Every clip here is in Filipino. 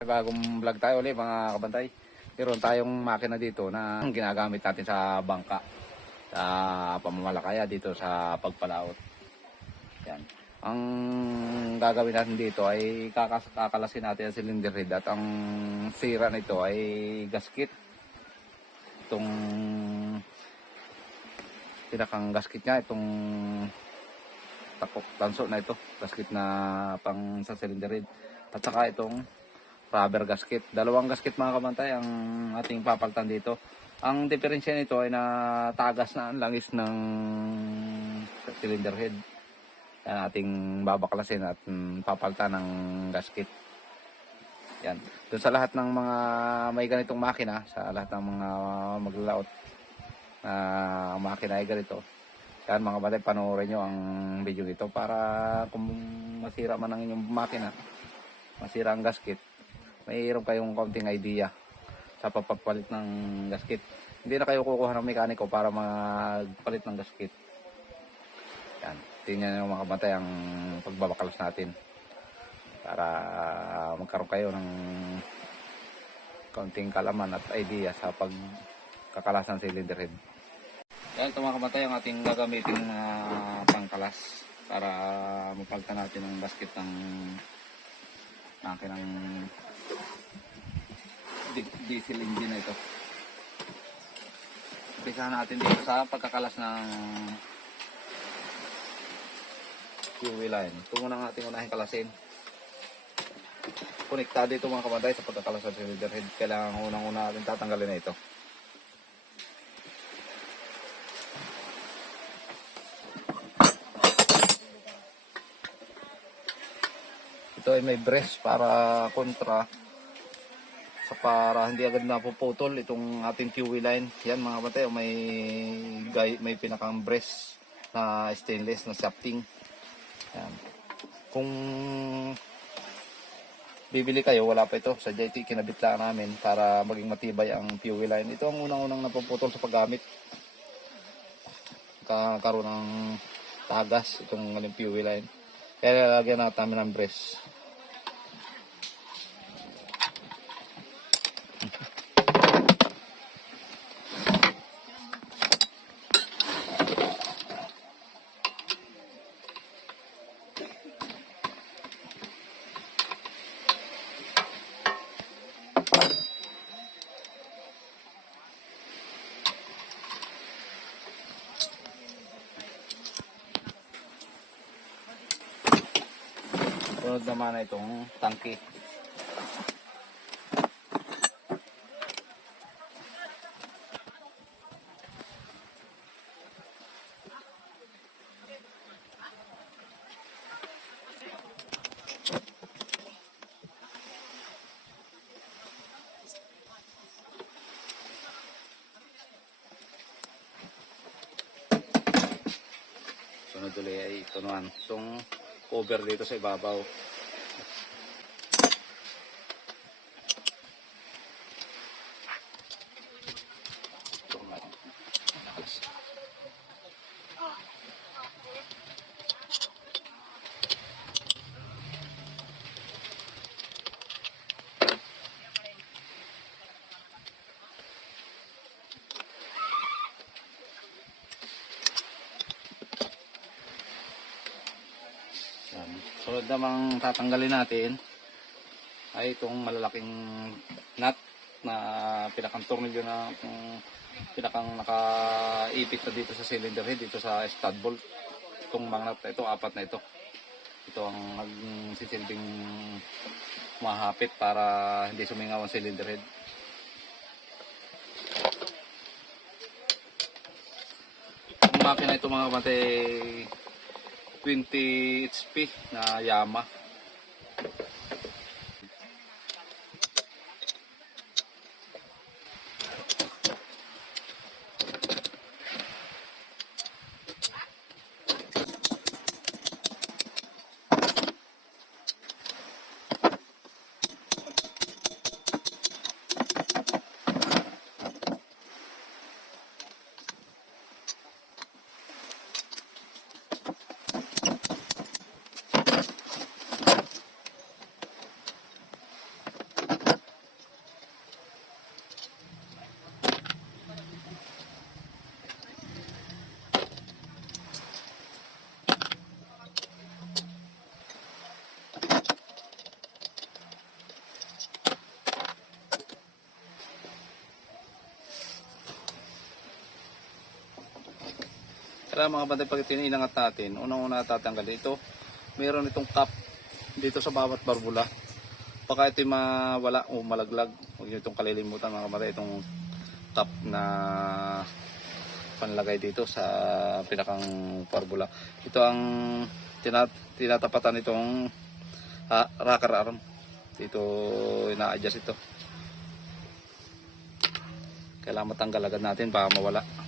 Bagong vlog tayo ulit mga kabantay. Meron tayong makina dito na ginagamit natin sa bangka. Sa pamamalakaya dito sa pagpalaot. Yan. Ang gagawin natin dito ay kakalasin natin ang cylinder head at ang sira nito ay gasket. Itong pinakang gasket niya, itong takok tanso na ito. Gasket na pang sa cylinder head. At saka itong rubber gasket. Dalawang gasket mga kabantay ang ating papaltan dito. Ang diferensya nito ay natagas na ang langis ng cylinder head. Yan ating babaklasin at mm, papaltan ng gasket. Yan. Doon sa lahat ng mga may ganitong makina, sa lahat ng mga maglalaot na makina ay ganito. Yan mga batay, panoorin nyo ang video ito para kung masira man ang inyong makina, masira ang gasket, mayroon kayong konting idea sa pagpapalit ng gasket. Hindi na kayo kukuha ng mekaniko para magpalit ng gasket. Yan. Tingnan nyo mga kabatay ang pagbabakalas natin para magkaroon kayo ng konting kalaman at idea sa pagkakalasan sa cylinder head. Mga kabatay ang ating gagamitin na pangkalas para mapalitan natin ang gasket ng makinang di- diesel engine na ito. Umpisahan natin dito sa pagkakalas ng fuel line. Ito muna ang ating unahing kalasin. Konektado ito mga kamatay sa pagkakalas ng cylinder head. Kailangan unang-una natin tatanggalin na ito. Ay may brace para kontra sa para hindi agad napuputol itong ating fuel line. Yan mga batay, may gay, may pinakang brace na stainless na shafting. Yan. Kung bibili kayo, wala pa ito. Sa JT, kinabit lang namin para maging matibay ang fuel line. Ito ang unang-unang napuputol sa paggamit. Kakaroon ng tagas itong fuel line. Kaya lalagyan natin namin ng brace. Naman na itong tangke. Sunod ulit ay ito naman. Itong cover dito sa ibabaw. Ito naman. Yan. Sunod namang tatanggalin natin ay itong malalaking nut na pinakang tornilyo na pinakang nakaipit na dito sa cylinder head, dito sa stud bolt. Itong mga nut ito, apat na ito. Ito ang magsisilbing mahapit para hindi sumingaw ang cylinder head. Ang makina ito mga kapatay 20 HP na Yama. Kaya mga bantay pag tininangat natin, unang-una tatanggal ito. Meron itong cup dito sa bawat barbula. Baka ito mawala o malaglag. Huwag nyo itong kalilimutan mga bantay. Itong cup na panlagay dito sa pinakang barbula. Ito ang tinat tinatapatan itong ah, rocker arm. Dito ina-adjust ito. Kailangan matanggal agad natin para mawala.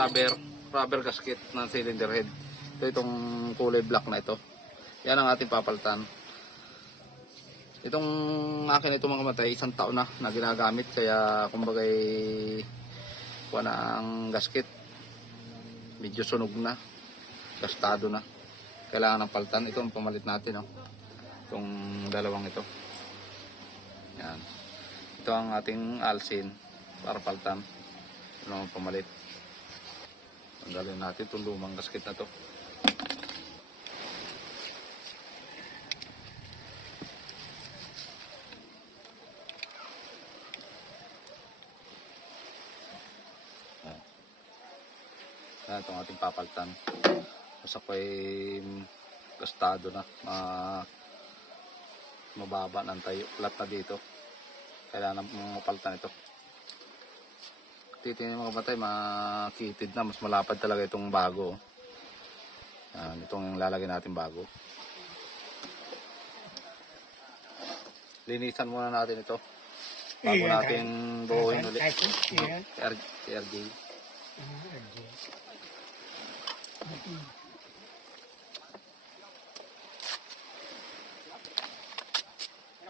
Rubber, rubber gasket ng cylinder head. Ito itong kulay black na ito. Yan ang ating papalitan. Itong akin ito mga matay, isang taon na na ginagamit kaya kumbaga kuha na ang gasket. Medyo sunog na. Gastado na. Kailangan ng palitan. Ito ang pamalit natin. Oh. Itong dalawang ito. Yan. Ito ang ating alsin para palitan. Ito ang pamalit. Tanggalin natin itong lumang gasket na to. Yan. Yan itong ating papalitan. Basta ko ay gastado na. ma mababa ng tayo. Flat na dito. Kailangan mapalitan ito titingnan mga batay, makitid na. Mas malapad talaga itong bago. Yan, itong lalagay natin bago. Linisan muna natin ito. Bago natin buuin ulit. KR, KRJ.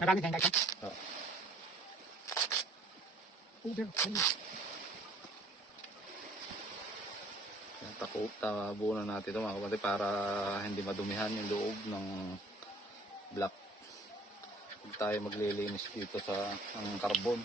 Marami tayong guys. Oh. Yan, Tako, tabunan natin ito mga kapatid para hindi madumihan yung loob ng block. Huwag tayo maglilinis dito sa ang carbon.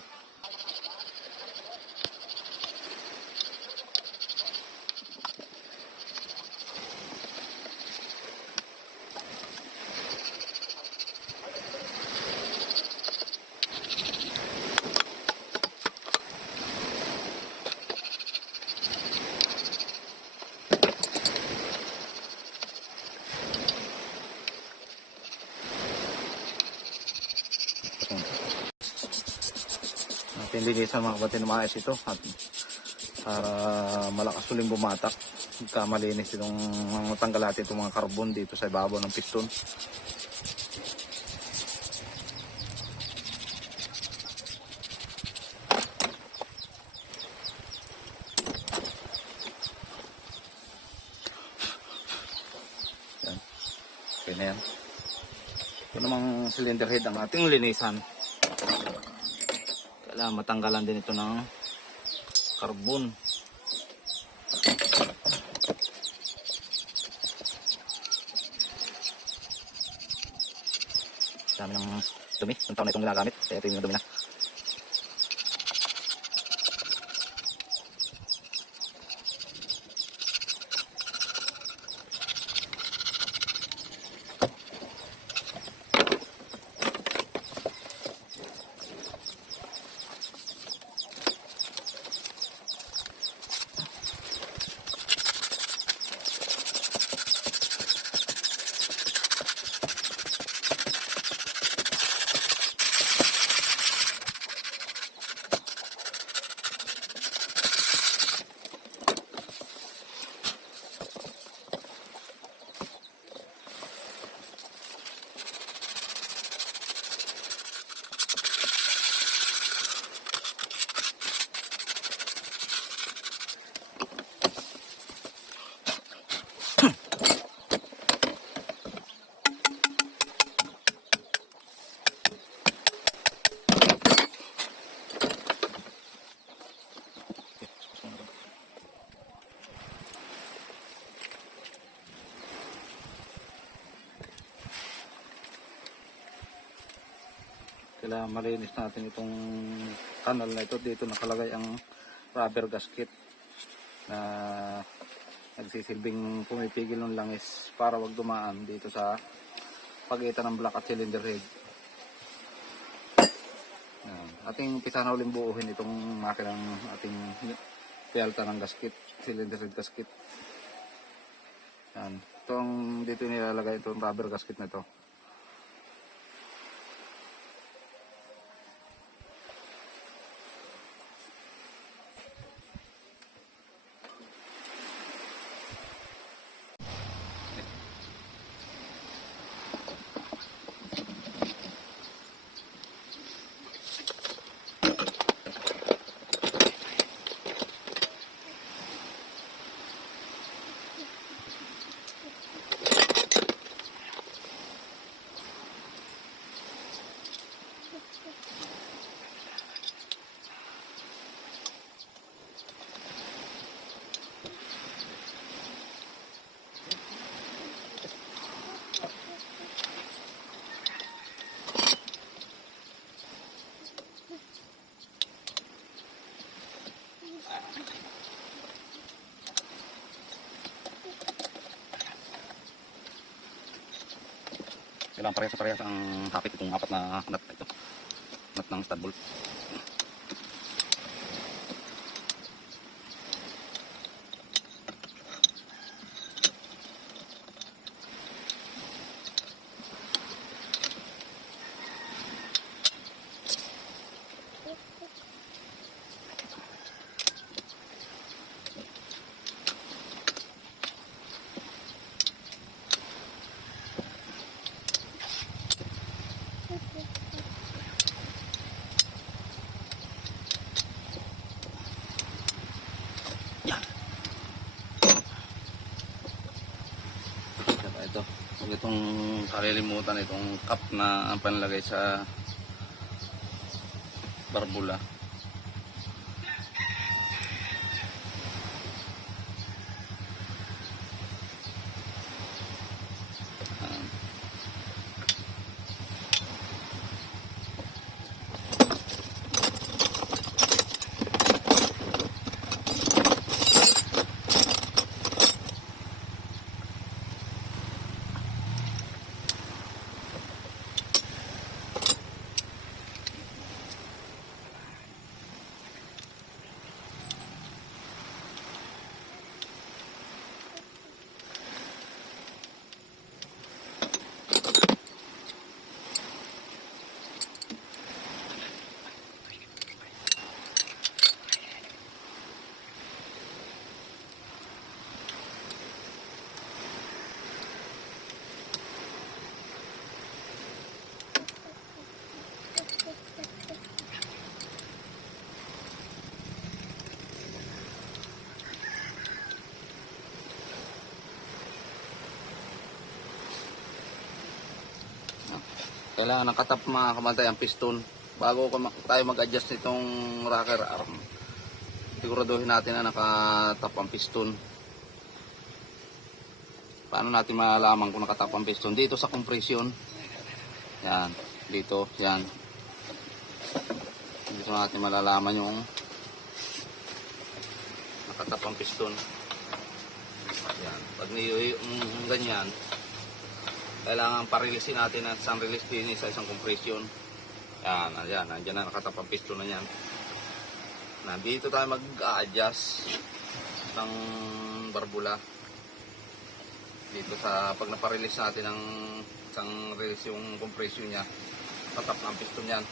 Natin linisan mga kapatid na maayos ito at para malakas uling bumatak. Pagka malinis itong matanggal natin itong mga carbon dito sa ibabaw ng piston. Yan. Okay na yan. Ito namang cylinder head ang ating linisan. Kailangan matanggalan din ito ng carbon. Dami ng dumi. Ang taon na itong ginagamit. Kaya ito yung dumi na. Kailangan malinis natin itong tunnel na ito. Dito nakalagay ang rubber gasket na nagsisilbing pumipigil ng langis para wag dumaan dito sa pagitan ng block at cylinder head. Yan. Ating pisa na uling buuhin itong makinang ating pialta ng gasket, cylinder head gasket. Yan. Itong dito nilalagay itong rubber gasket na ito. Kailangan parehas sa parehas ang hapit itong apat na nut ito. Nut ng stud bolt. Yan. Saka ito. Huwag itong kalilimutan itong cup na ang panlagay sa barbula. Kailangan nakatap mga kamantay ang piston bago tayo mag-adjust nitong rocker arm. Siguraduhin natin na nakatap ang piston. Paano natin malalaman kung nakatap ang piston? Dito sa compression. Yan. Dito. Yan. Dito natin malalaman yung nakatap ang piston. Yan. Pag niyo yung ganyan, kailangan parilisin natin at isang release din sa isang compression. Yan, ayan, nandiyan na nakatapang piston na yan. Nandito tayo mag-adjust ng barbula. Dito sa pag naparelease natin ng isang release yung compression niya, tatap ng piston yan.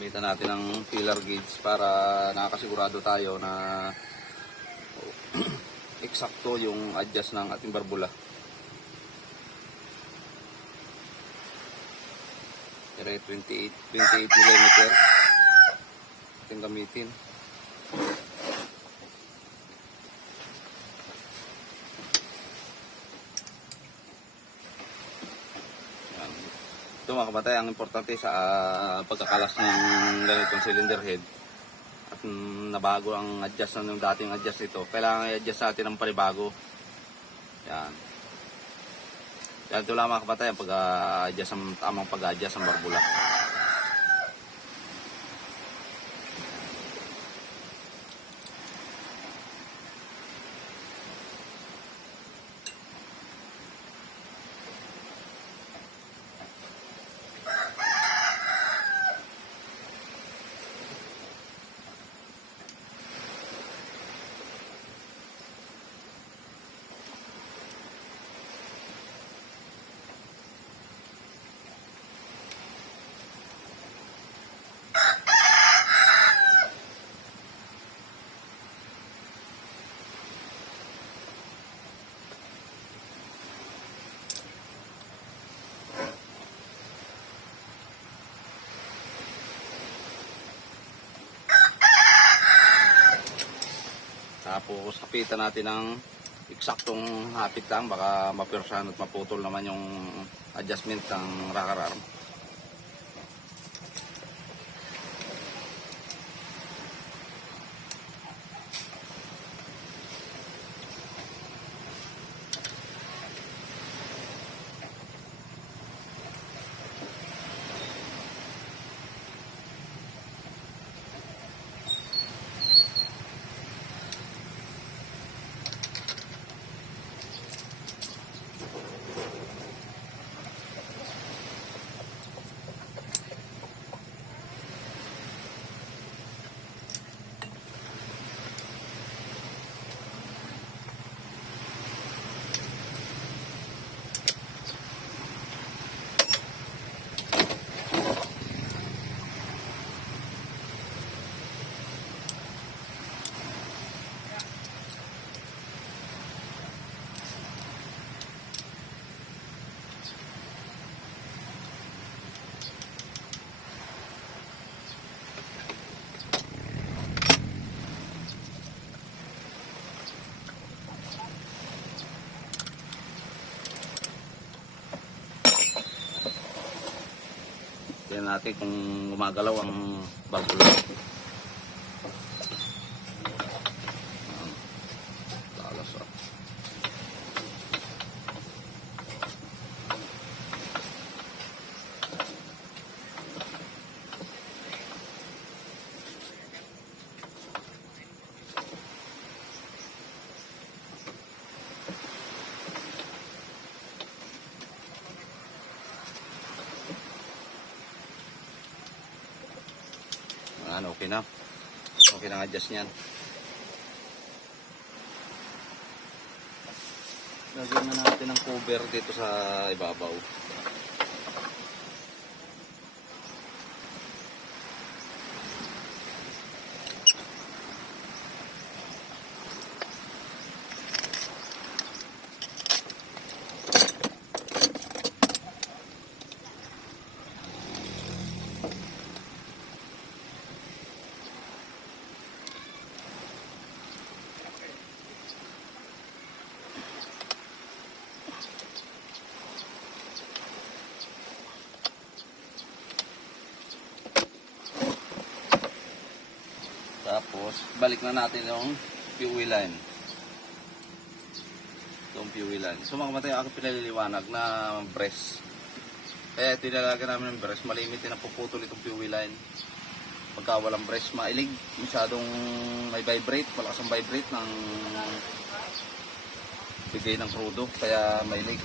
Gamitan natin ng filler gauge para nakasigurado tayo na eksakto yung adjust ng ating barbula. Ere 28, 28 mm ating gamitin. Ito mga kabatay, ang importante sa ah, pagkakalas ng ganitong cylinder head at mm, nabago ang adjust ng dating adjust ito. Kailangan i-adjust natin ng panibago. Yan. Yan ito lang mga kabatay, ang pag-adjust, ang tamang pag-adjust ng barbula. Tapos hapitan natin ng eksaktong hapit lang baka mapirsahan at maputol naman yung adjustment ng rocker arm. Natin kung gumagalaw ang valve. Talas ah. Ano, okay na. Okay na adjust niyan. Lagyan na natin ng cover dito sa ibabaw. Tapos, balik na natin yung fuel line. Itong fuel line. So mga matay, ako pinaliliwanag na breast. Kaya ito nilalagyan namin ng breast. Malimit ang puputol itong fuel line. Pagka walang breast, mailig. Masyadong may vibrate. Malakas ang vibrate ng bigay ng crudo. Kaya mailig.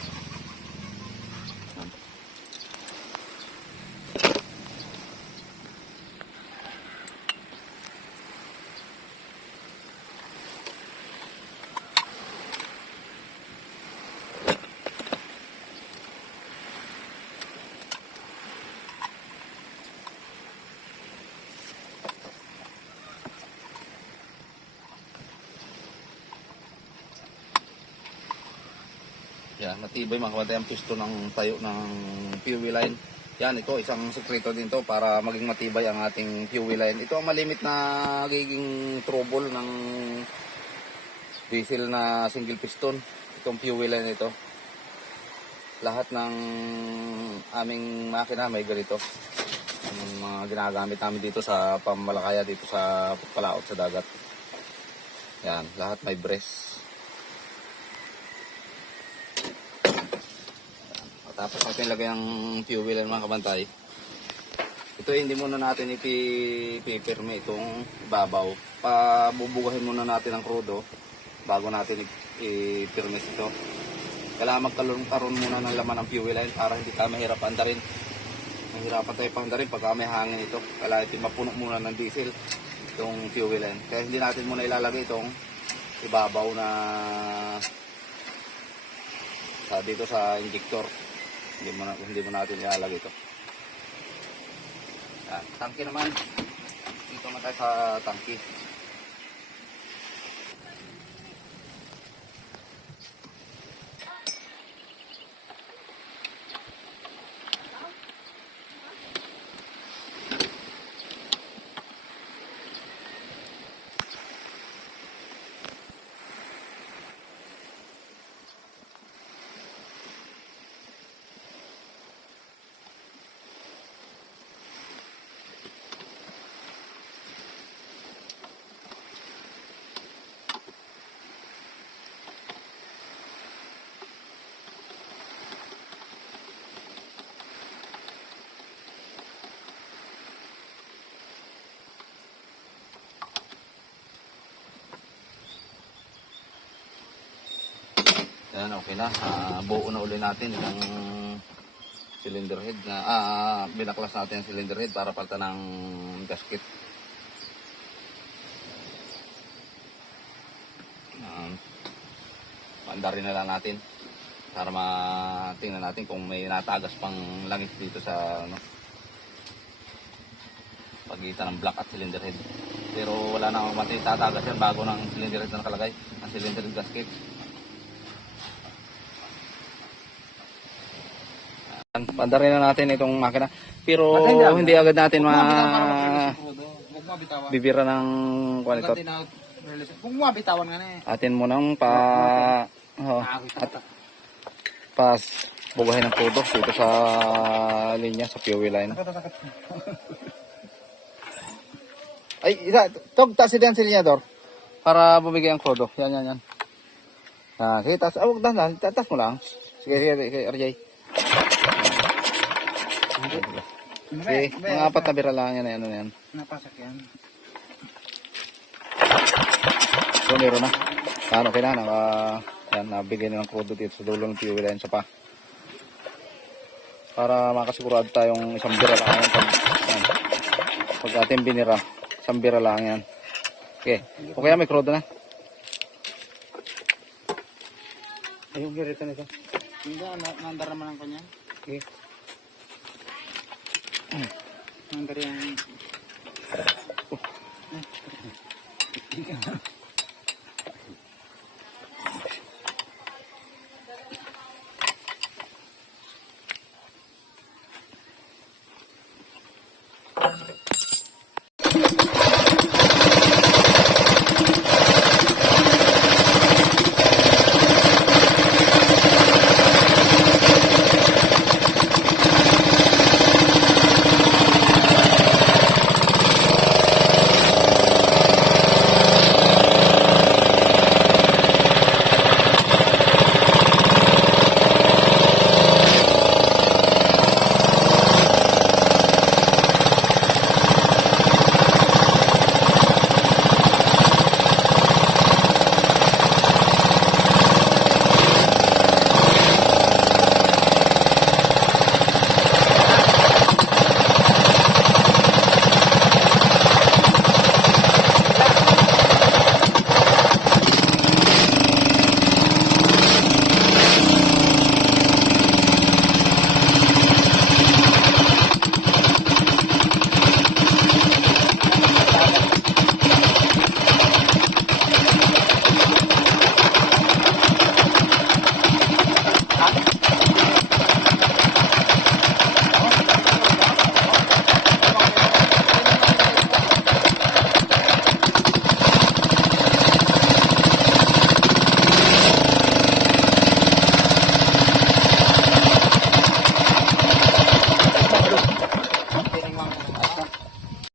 Yan, matibay mga kabatay ang pisto ng tayo ng fuel line. Yan, ito isang sekreto din to para maging matibay ang ating fuel line. Ito ang malimit na giging trouble ng diesel na single piston. Itong fuel line ito. Lahat ng aming makina may ganito. Ang mga ginagamit namin dito sa pamalakaya dito sa palaot sa dagat. Yan, lahat may brace. Tapos natin lagay ang fuel ng mga kabantay. Ito hindi muna natin ipipirme itong babaw. Pabubugahin muna natin ang krudo bago natin ipirme ito. Kailangan magkaroon muna ng laman ng fuel line para hindi tayo mahirap andarin. Mahirapan tayo pandarin pagka may hangin ito. Kailangan ito mapuno muna ng diesel itong fuel line. Kaya hindi natin muna ilalagay itong ibabaw na sa dito sa injector. Hindi mo, hindi mo natin ilalagay ito. Yan. Tangke naman. Dito naman tayo sa tangke. Yan, okay na. Ah, buo na uli natin ng cylinder head na ah, binaklas natin ang cylinder head para palitan ng gasket. Um, paandarin na lang natin para matingnan natin kung may natagas pang langis dito sa ano pagitan ng block at cylinder head. Pero wala na akong matay tatagas yan bago ng cylinder head na nakalagay. Ang cylinder head gasket. Pandarin na natin itong makina. Pero hindi agad natin ma bibira ng kwan ito. Huwag mo bitawan nga na eh. Atin mo nang pa oh, at pas bugahin ng kudo dito sa linya sa fuel line. Ay, isa, tog taas din ang silinyador para bumigay ang kodo. Yan, yan, yan. Ah, sige, taas. Ah, huwag dahan, taas mo lang. Sige, sige, sige, RJ. Sige, mga apat na bira lang yan, ano na yan. Napasak yan. So, meron na. Ano, okay na, naka, yan, nabigay na ng kodo dito sa dulo ng fuel line sa pa. Para makasigurado tayong isang bira lang yan. Pag, yan. pag ating binira, isang bira lang yan. Okay, okay may kodo na. Ayun, girito na ito. Hindi, na- nandar naman ang kanya. Okay. yang keren.